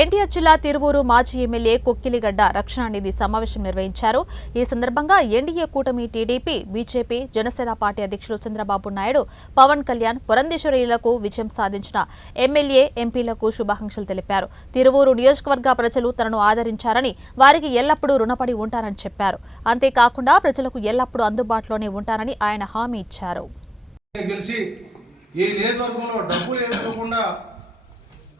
ఎన్టీఆర్ జిల్లా తిరువూరు మాజీ ఎమ్మెల్యే కొక్కిలిగడ్డ రక్షణ నిధి సమావేశం నిర్వహించారు. ఈ సందర్భంగా ఎన్డీఏ కూటమి టీడీపీ, బీజేపీ, జనసేన పార్టీ అధ్యక్షులు చంద్రబాబు నాయుడు, పవన్ కళ్యాణ్, పురంధేశ్వరిలకు విజయం సాధించిన ఎమ్మెల్యే, ఎంపీలకు శుభాకాంక్షలు తెలిపారు. తిరువూరు నియోజకవర్గ ప్రజలు తనను ఆదరించారని, వారికి ఎల్లప్పుడూ రుణపడి ఉంటారని చెప్పారు. అంతేకాకుండా ప్రజలకు ఎల్లప్పుడూ అందుబాటులోనే ఉంటారని ఆయన హామీ ఇచ్చారు.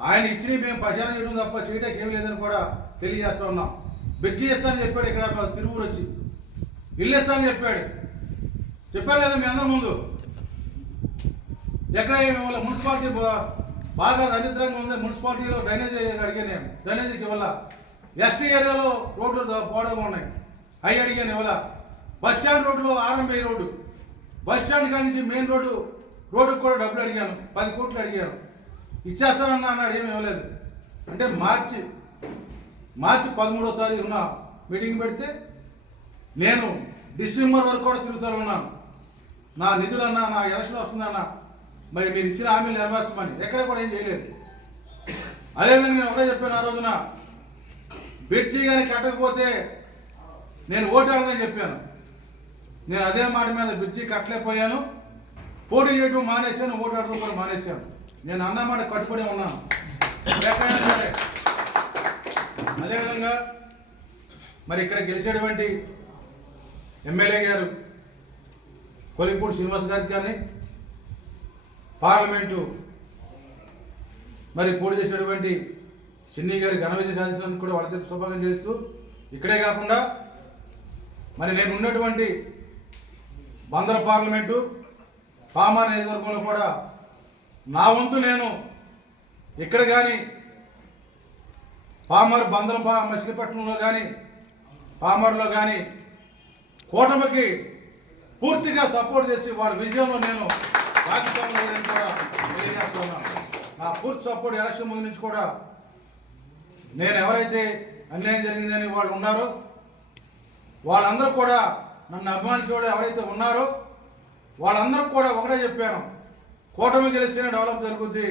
ఆయన ఇచ్చి మేము ప్రచారం చేయడం తప్ప చేయడానికి ఏమి లేదని కూడా తెలియజేస్తా ఉన్నాం. బ్రిడ్జి చేస్తానని చెప్పాడు, ఇక్కడ తిరువూరు వచ్చి ఇల్లు ఇస్తానని చెప్పారు లేదా మీ అందరి ముందు. ఎక్కడ ఇవాళ మున్సిపాలిటీ బాగా దరిద్రంగా ఉంది, మున్సిపాలిటీలో డ్రైనేజ్ అడిగాను నేను, డ్రైనేజీకి ఇవాళ ఎస్టీ ఏరియాలో రోడ్లు పోవడంగా ఉన్నాయి, అవి అడిగాను ఇవాళ. బస్ స్టాండ్ రోడ్లో ఆర్ఎంబీ రోడ్డు, బస్ స్టాండ్ కాడి నుంచి మెయిన్ రోడ్డుకు కూడా డబ్బులు అడిగాను, 10 కోట్లు అడిగాను. ఇచ్చేస్తానన్నా అన్నాడు, ఏమి ఇవ్వలేదు. అంటే మార్చి 13వ తారీఖున మీటింగ్ పెడితే నేను డిసెంబర్ వరకు కూడా తిరుగుతూ ఉన్నాను. నా నిధులన్నా, నా ఎలక్షన్ వస్తుందన్నా, మరి మీరు ఇచ్చిన హామీలు నెరవేర్చమని. ఎక్కడ కూడా ఏం చేయలేదు. అదేవిధంగా నేను ఒకటే చెప్పాను, ఆ రోజున బ్రిడ్జి కానీ కట్టకపోతే నేను ఓటు అడగదని చెప్పాను. నేను అదే మాట మీద బ్రిడ్జి కట్టలేకపోయాను, పోటీ చేయడం మానేశాను, ఓటు అడగడం కూడా మానేశాను. నేను అన్నమాట కట్టుబడి ఉన్నాను. సరే, అదేవిధంగా మరి ఇక్కడ గెలిచేటువంటి ఎమ్మెల్యే గారు కొలిపూడి శ్రీనివాస్ గారికి కానీ, పార్లమెంటు మరి పోటీ చేసేటువంటి చిన్ని గారి ఘన విజయం సాధించినందుకు కూడా వాళ్ళ శుభాకాంక్షలు చేస్తూ, ఇక్కడే కాకుండా మరి నేను ఉన్నటువంటి బందర పార్లమెంటు పామార్ నియోజకవర్గంలో కూడా నా వంతు నేను ఇక్కడ కానీ పామర్ బందరం మచిలీపట్నంలో కానీ పామర్లో కానీ కూటమికి పూర్తిగా సపోర్ట్ చేసి వాళ్ళ విజయంలో నేను భాగస్వామ్యం కూడా తెలియజేస్తున్నాను. నా పూర్తి సపోర్ట్ ఎలక్షన్ ముందు నుంచి కూడా నేను ఎవరైతే అన్యాయం జరిగిందని వాళ్ళు ఉన్నారో వాళ్ళందరూ కూడా నన్ను అభిమానించేవాడు ఎవరైతే ఉన్నారో వాళ్ళందరూ కూడా ఒకటే చెప్పాను, కూటమి గెలిస్తేనే డెవలప్ జరుగుద్ది.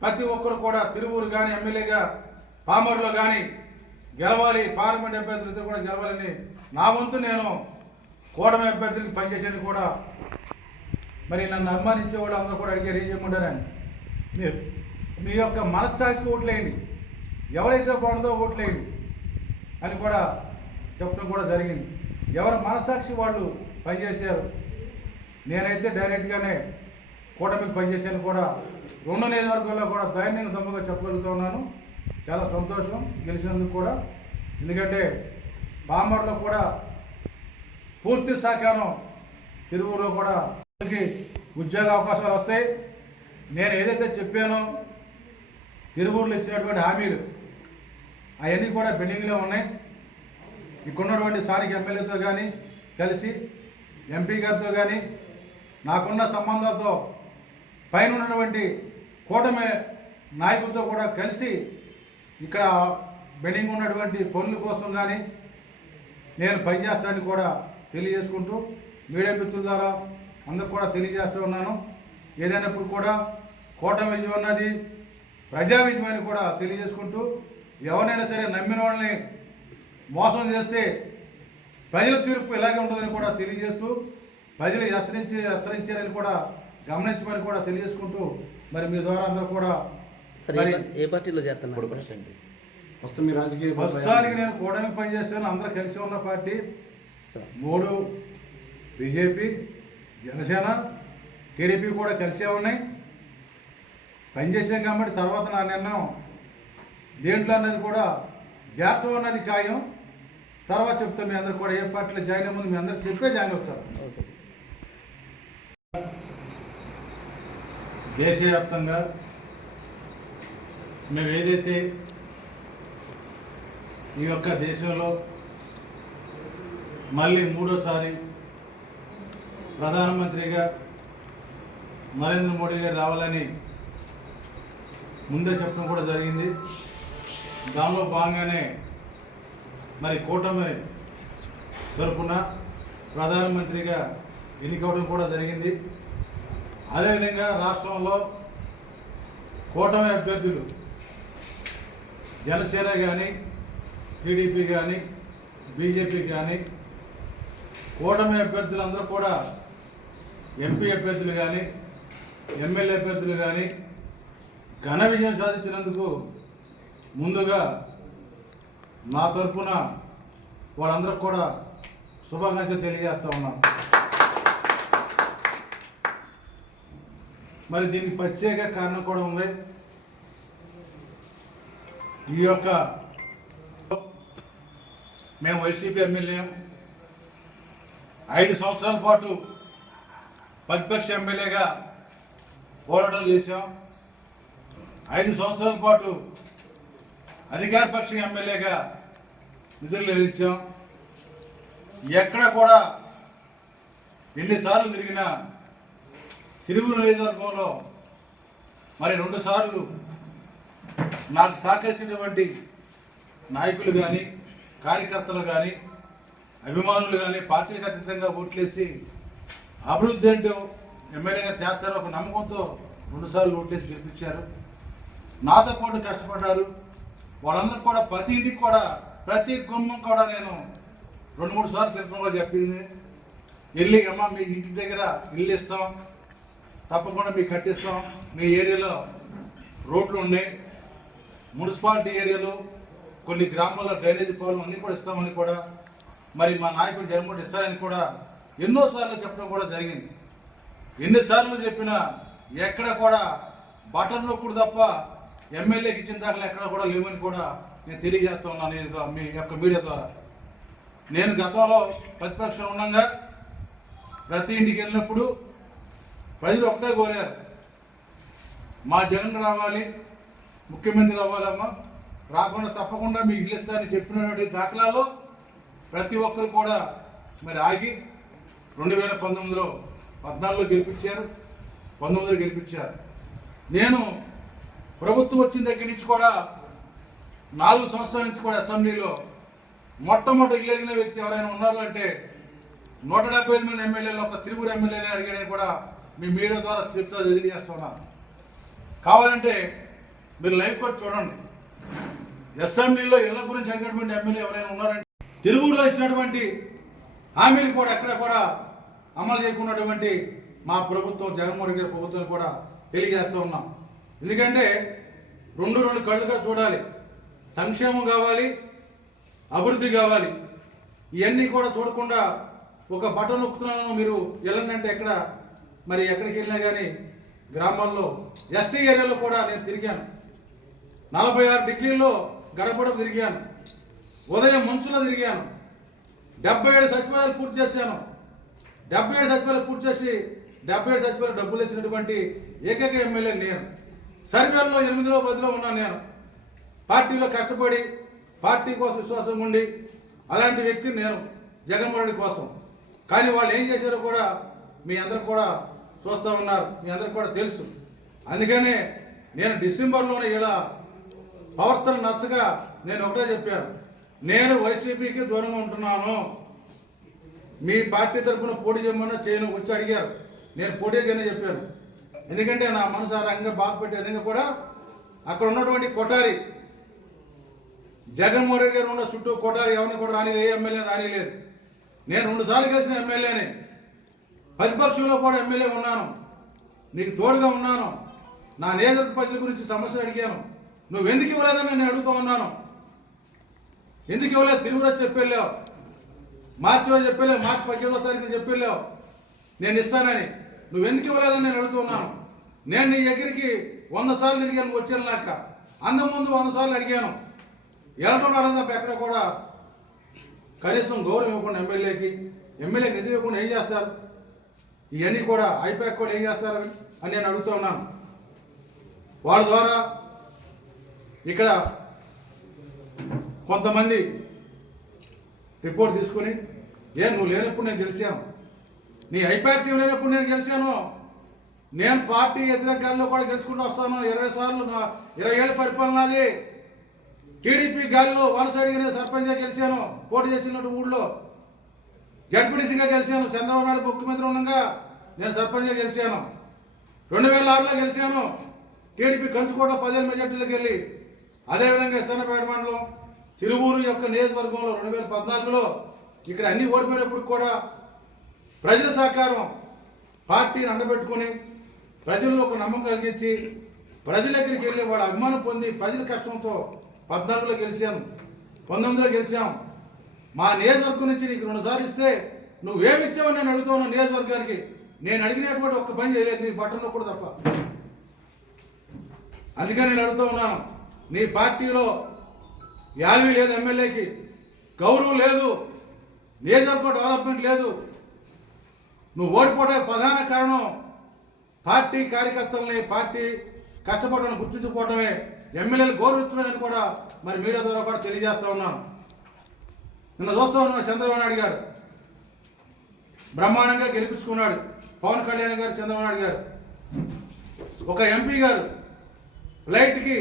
ప్రతి ఒక్కరు కూడా తిరువూరు కానీ ఎమ్మెల్యేగా పామర్లో కానీ గెలవాలి, పార్లమెంట్ అభ్యర్థులతో కూడా గెలవాలని నా వంతు నేను కూటమి అభ్యర్థులకి పనిచేసేది కూడా. మరి నన్ను అభిమానించేవాళ్ళు అందరూ కూడా అడిగారు, ఏం చేయమంటారని. మీ యొక్క మనస్సాక్షికి ఓట్లేయండి, ఎవరైతే బాగుందో ఓట్లేయండి అని కూడా చెప్పడం కూడా జరిగింది. ఎవరి మనస్సాక్షి వాళ్ళు పనిచేశారు. నేనైతే డైరెక్ట్గానే కూటమికి పనిచేసాను కూడా. 2 నియోజకవర్గాల్లో కూడా ధైర్యంగా దమ్ముగా చెప్పగలుగుతూ ఉన్నాను. చాలా సంతోషం గెలిచినందుకు కూడా. ఎందుకంటే పామర్లో కూడా పూర్తి సహకారం, తిరువూరులో కూడా ఉద్యోగ అవకాశాలు వస్తాయి. నేను ఏదైతే చెప్పానో తిరువూరులో ఇచ్చినటువంటి హామీలు అవన్నీ కూడా పెండింగ్లో ఉన్నాయి. ఇక్కడున్నటువంటి స్థానిక ఎమ్మెల్యేతో కానీ కలిసి, ఎంపీ గారితో కానీ, నాకున్న సంబంధాలతో పైన ఉన్నటువంటి కూటమి నాయకులతో కూడా కలిసి ఇక్కడ బెండింగ్ ఉన్నటువంటి పనుల కోసం కానీ నేను పనిచేస్తానని కూడా తెలియజేసుకుంటూ, మీడియా మిత్రుల ద్వారా అందరూ కూడా తెలియజేస్తూ ఉన్నాను. ఏదైనప్పుడు కూడా కూటమి విజయం అన్నది ప్రజా విజయం అని కూడా తెలియజేసుకుంటూ, ఎవరైనా సరే నమ్మిన వాళ్ళని మోసం చేస్తే ప్రజల తీర్పు ఇలాగే ఉంటుందని కూడా తెలియజేస్తూ, ప్రజలు హెచ్చరించారని కూడా గమనించమని కూడా తెలియజేసుకుంటూ, మరి మీ ద్వారా అందరూ కూడా ఏ పార్టీలో చేస్తున్నారు? ప్రస్తుతానికి నేను కూటమి పనిచేస్తాను. అందరూ కలిసి ఉన్న పార్టీ 3 బీజేపీ, జనసేన, టీడీపీ కూడా కలిసే ఉన్నాయి. పనిచేసాం కాబట్టి తర్వాత నా నిర్ణయం దేంట్లో అన్నది కూడా జాతీయం అన్నది ఖాయం. తర్వాత చెప్తాం. మీ అందరు కూడా ఏ పార్టీలో జాయిన్ అయ్యే ముందు మీ అందరికి చెప్పే జాయిన్ అవుతారు. దేశవ్యాప్తంగా మేము ఏదైతే ఈ యొక్క దేశంలో మళ్ళీ 3వసారి ప్రధానమంత్రిగా నరేంద్ర మోడీ గారు రావాలని ముందే చెప్పడం కూడా జరిగింది. దానిలో భాగంగానే మరి కూటమి తరపున ప్రధానమంత్రిగా ఎన్నికవడం కూడా జరిగింది. అదేవిధంగా రాష్ట్రంలో కూటమి అభ్యర్థులు జనసేన కానీ టీడీపీ కానీ బీజేపీ కానీ కూటమి అభ్యర్థులందరూ కూడా ఎంపీ అభ్యర్థులు కానీ ఎమ్మెల్యే అభ్యర్థులు కానీ ఘన విజయం సాధించినందుకు ముందుగా నా తరఫున వాళ్ళందరూ కూడా శుభాకాంక్షలు తెలియజేస్తా ఉన్నాను. మరి దీనికి ప్రత్యేక కారణం కూడా ఉంది. ఈ యొక్క మేము వైసీపీ ఎమ్మెల్యే 5 సంవత్సరాల పాటు ప్రతిపక్ష ఎమ్మెల్యేగా పోరాటం చేశాం. 5 సంవత్సరాల పాటు అధికార పక్ష ఎమ్మెల్యేగా నిధులు నిర్వహించాం. ఎక్కడ కూడా ఎన్నిసార్లు తిరిగినా తిరువురు నియోజకవర్గంలో మరి 2 సార్లు నాకు సహకరించినటువంటి నాయకులు కానీ కార్యకర్తలు కానీ అభిమానులు కానీ పార్టీలకు అతీతంగా ఓట్లేసి అభివృద్ధి అంటే ఎమ్మెల్యేగా చేస్తారు ఒక నమ్మకంతో 2 సార్లు ఓట్లేసి గెలిపించారు. నాతో పాటు కష్టపడ్డారు. వాళ్ళందరూ కూడా ప్రతి ఇంటికి కూడా ప్రతి గుమ్మం కూడా నేను 2-3 సార్లు తిరుగుతున్నా చెప్పింది. వెళ్ళి అమ్మ మీ ఇంటి దగ్గర ఇల్లు ఇస్తాం, తప్పకుండా మీకు కట్టిస్తాం, మీ ఏరియాలో రోడ్లు ఉన్నాయి, మున్సిపాలిటీ ఏరియాలో కొన్ని గ్రామాల్లో డ్రైనేజీ పాలు అన్నీ కూడా ఇస్తామని కూడా మరి మా నాయకుడు జగన్మోహన్ ఇస్తారని కూడా ఎన్నోసార్లు చెప్పడం కూడా జరిగింది. ఎన్నిసార్లు చెప్పినా ఎక్కడ కూడా బటన్ నొక్కుడు తప్ప ఎమ్మెల్యేకి ఇచ్చిన దాఖలు ఎక్కడ కూడా లేవని కూడా నేను తెలియజేస్తా ఉన్నాను మీ యొక్క మీడియా ద్వారా. నేను గతంలో ప్రతిపక్షంలో ఉండగా ప్రతి ఇంటికి వెళ్ళినప్పుడు ప్రజలు ఒకటే కోరారు, మా జగన్ రావాలి, ముఖ్యమంత్రి రావాలమ్మా, రాకుండా తప్పకుండా మీ ఇల్లు ఇస్తారని చెప్పినటువంటి దాఖలాలో ప్రతి ఒక్కరు కూడా మరి ఆగి 2019లో 14లో గెలిపించారు, 19లో గెలిపించారు. నేను ప్రభుత్వం వచ్చిన దగ్గర నుంచి కూడా 4 సంవత్సరాల నుంచి కూడా అసెంబ్లీలో మొట్టమొదటి ఇల్లు అడిగిన వ్యక్తి ఎవరైనా ఉన్నారు అంటే 175 మంది ఎమ్మెల్యేలు ఒక తిరుగురు ఎమ్మెల్యేని అడిగాడని కూడా మీ మీడియా ద్వారా చెప్తా తెలియజేస్తున్నాను. కావాలంటే మీరు లైవ్ కూడా చూడండి. అసెంబ్లీలో ఇళ్ల గురించి అడిగినటువంటి ఎమ్మెల్యే ఎవరైనా ఉన్నారంటే తిరుగురులో ఇచ్చినటువంటి హామీలు కూడా ఎక్కడ కూడా అమలు చేయకున్నటువంటి మా ప్రభుత్వం జగన్మోహన్ రెడ్డి గారి ప్రభుత్వం కూడా తెలియజేస్తూ ఉన్నాం. ఎందుకంటే రెండు కళ్ళుగా చూడాలి. సంక్షేమం కావాలి, అభివృద్ధి కావాలి. ఇవన్నీ కూడా చూడకుండా ఒక బటన్ నొక్కుతున్నాను మీరు వెళ్ళండి అంటే ఎక్కడ మరి ఎక్కడికి వెళ్ళినా కానీ గ్రామాల్లో ఎస్టీ ఏరియాలో కూడా నేను తిరిగాను. 46 డిగ్రీల్లో గడపడం తిరిగాను. ఉదయం మంచులో తిరిగాను. 77 సచివాలయాలు పూర్తి చేశాను. 77 సచివాలయాలు పూర్తి చేసి 77 సచివాలయాలు డబ్బులు ఇచ్చినటువంటి ఏకైక ఎమ్మెల్యే నేను. సర్వేల్లో 8లో 10లో ఉన్నాను నేను. పార్టీలో కష్టపడి పార్టీ కోసం విశ్వాసం ఉండి అలాంటి వ్యక్తిని నేను జగన్మోహన్ రెడ్డి కోసం. కానీ వాళ్ళు ఏం చేశారో కూడా మీ అందరూ కూడా చూస్తూ ఉన్నారు, మీ అందరికి కూడా తెలుసు. అందుకనే నేను డిసెంబర్లోనే ఇలా ప్రవర్తన నచ్చగా నేను ఒకటే చెప్పాను, నేను వైసీపీకి దూరంగా ఉంటున్నాను, మీ పార్టీ తరఫున పోటీ చేయమన్నా చేయను వచ్చి అడిగారు, నేను పోటీ చేయని చెప్పాను. ఎందుకంటే నా మనసు ఆ రంగంగా బాధపెట్టే విధంగా కూడా అక్కడ ఉన్నటువంటి కొటారి జగన్మోహన్ రెడ్డి గారు ఉన్న చుట్టూ కొటారి ఎవరిని కూడా రానిలేదు, ఏ ఎమ్మెల్యే రానిలేదు. నేను 2 సార్లు గెలిచిన ఎమ్మెల్యేని, ప్రతిపక్షంలో కూడా ఎమ్మెల్యే ఉన్నాను, నీకు తోడుగా ఉన్నాను. నా నియోజకవర్గ ప్రజల గురించి సమస్యలు అడిగాను, నువ్వు ఎందుకు ఇవ్వలేదని నేను అడుగుతూ ఉన్నాను. ఎందుకు ఇవ్వలేదు? తిరుగురు చెప్పెళ్ళావు, మార్చిలో చెప్పలేవు, మార్చి 15వ తారీఖు చెప్పెళ్ళావు నేను ఇస్తానని. నువ్వు ఎందుకు ఇవ్వలేదని నేను అడుగుతున్నాను. నేను నీ దగ్గరికి 100 సార్లు తిరిగాను, నువ్వు వచ్చాను నాక. అంతకుముందు 100 సార్లు అడిగాను. వెళ్ళడం అడగ తప్ప ఎక్కడ కూడా కనీసం గౌరవం ఇవ్వకుండా ఎమ్మెల్యేకి నిధి ఇవ్వకుండా ఏం చేస్తారు? ఇవన్నీ కూడా ఐపాక్ కూడా ఏం చేస్తారు అని నేను అడుగుతూ ఉన్నాను. వాళ్ళ ద్వారా ఇక్కడ కొంతమంది రిపోర్ట్ తీసుకొని నువ్వు లేనప్పుడు నేను గెలిచాను, నీ ఐపాక్ టీం లేనప్పుడు నేను గెలిచాను, నేను పార్టీ వ్యతిరేకాల్లో కూడా గెలుచుకుంటూ వస్తాను. 20 సార్లు 20 ఏళ్ళ పరిపాలన అది. టీడీపీ గాలిలో వన్ సైడ్గా నేను సర్పంచ్గా గెలిచాను, పోటీ చేసినట్టు ఊళ్ళో జడ్పీటీసీగా గెలిచాను. చంద్రబాబు నాయుడు ముఖ్యమంత్రి ఉండగా నేను సర్పంచ్గా గెలిచాను. 2006లో గెలిచాను. టీడీపీ కంచుకోట 10,000 మెజార్టీలోకి వెళ్ళి అదేవిధంగా ఎస్ఎన్నపేట మండలం తిరువూరు యొక్క నియోజకవర్గంలో 2014లో ఇక్కడ అన్ని ఓడిపోయినప్పుడు కూడా ప్రజల సహకారం పార్టీని అండబెట్టుకొని ప్రజల్లో ఒక నమ్మకం కలిగించి ప్రజల దగ్గరికి వెళ్ళి వాళ్ళ అభిమానం పొంది ప్రజల కష్టంతో 14లో గెలిచాం, 19లో గెలిచాం. మా నియోజకవర్గం నుంచి నీకు 2 సార్లు ఇస్తే నువ్వేమి ఇచ్చావని నేను అడుగుతున్నా. నియోజకవర్గానికి నేను అడిగినటువంటి ఒక్క పని చేయలేదు నీ బట్టంలో కూడా తప్ప. అందుకని నేను అడుగుతూ ఉన్నాను, నీ పార్టీలో వాల్యూ లేదు, ఎమ్మెల్యేకి గౌరవం లేదు, నియోజకవర్గ డెవలప్మెంట్ లేదు. నువ్వు ఓడిపోవడానికి ప్రధాన కారణం పార్టీ కార్యకర్తల్ని, పార్టీ కష్టపడడం గుర్తించుకోవడమే. ఎమ్మెల్యేలు గౌరవిస్తున్నారని కూడా మరి మీడియా ద్వారా కూడా తెలియజేస్తూ ఉన్నాను. నిన్న చూస్తూ ఉన్నాం, చంద్రబాబు నాయుడు గారు బ్రహ్మాండంగా గెలిపించుకున్నాడు. పవన్ కళ్యాణ్ గారు, చంద్రబాబు నాయుడు గారు, ఒక ఎంపీ గారు ఫ్లైట్కి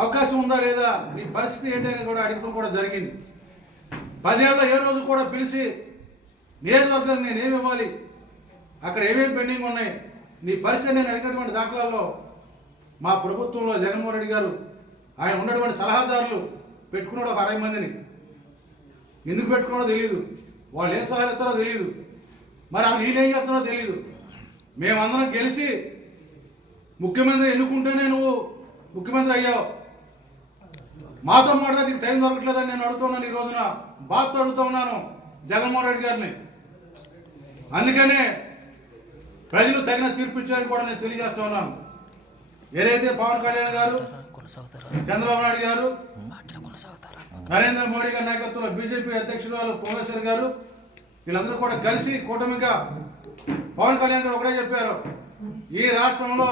అవకాశం ఉందా లేదా, నీ పరిస్థితి ఏంటని కూడా అడగడం కూడా జరిగింది. 10 ఏళ్ళలో ఏ రోజు కూడా పిలిచి నియోజకవర్గానికి నేను ఏమి ఇవ్వాలి, అక్కడ ఏమేమి పెండింగ్ ఉన్నాయి, నీ పరిస్థితి నేను అడిగినటువంటి దాఖలాల్లో మా ప్రభుత్వంలో జగన్మోహన్ రెడ్డి గారు ఆయన ఉన్నటువంటి సలహాదారులు పెట్టుకున్నాడు ఒక 60 మందిని. ఎందుకు పెట్టుకున్నాడో తెలియదు, వాళ్ళు ఏం సలహాలు ఇస్తారో తెలియదు, మరి ఆ నేనేం చేస్తున్నారో తెలియదు. మేమందరం గెలిచి ముఖ్యమంత్రి ఎన్నుకుంటేనే నువ్వు ముఖ్యమంత్రి అయ్యావు. మాతో మాట్లాడడానికి టైం దొరకట్లేదని నేను అడుగుతున్నాను. ఈ రోజున బాధతో అడుగుతూ ఉన్నాను జగన్మోహన్ రెడ్డి గారిని. అందుకనే ప్రజలు తగిన తీర్పు ఇచ్చారని కూడా నేను తెలియజేస్తూ ఉన్నాను. ఏదైతే పవన్ కళ్యాణ్ గారు, చంద్రబాబు నాయుడు గారు, నరేంద్ర మోడీ గారి నాయకత్వంలో బీజేపీ అధ్యక్షురాలు పురంధేశ్వరి గారు వీళ్ళందరూ కూడా కలిసి కూటమిగా పవన్ కళ్యాణ్ గారు ఒకటే చెప్పారు, ఈ రాష్ట్రంలో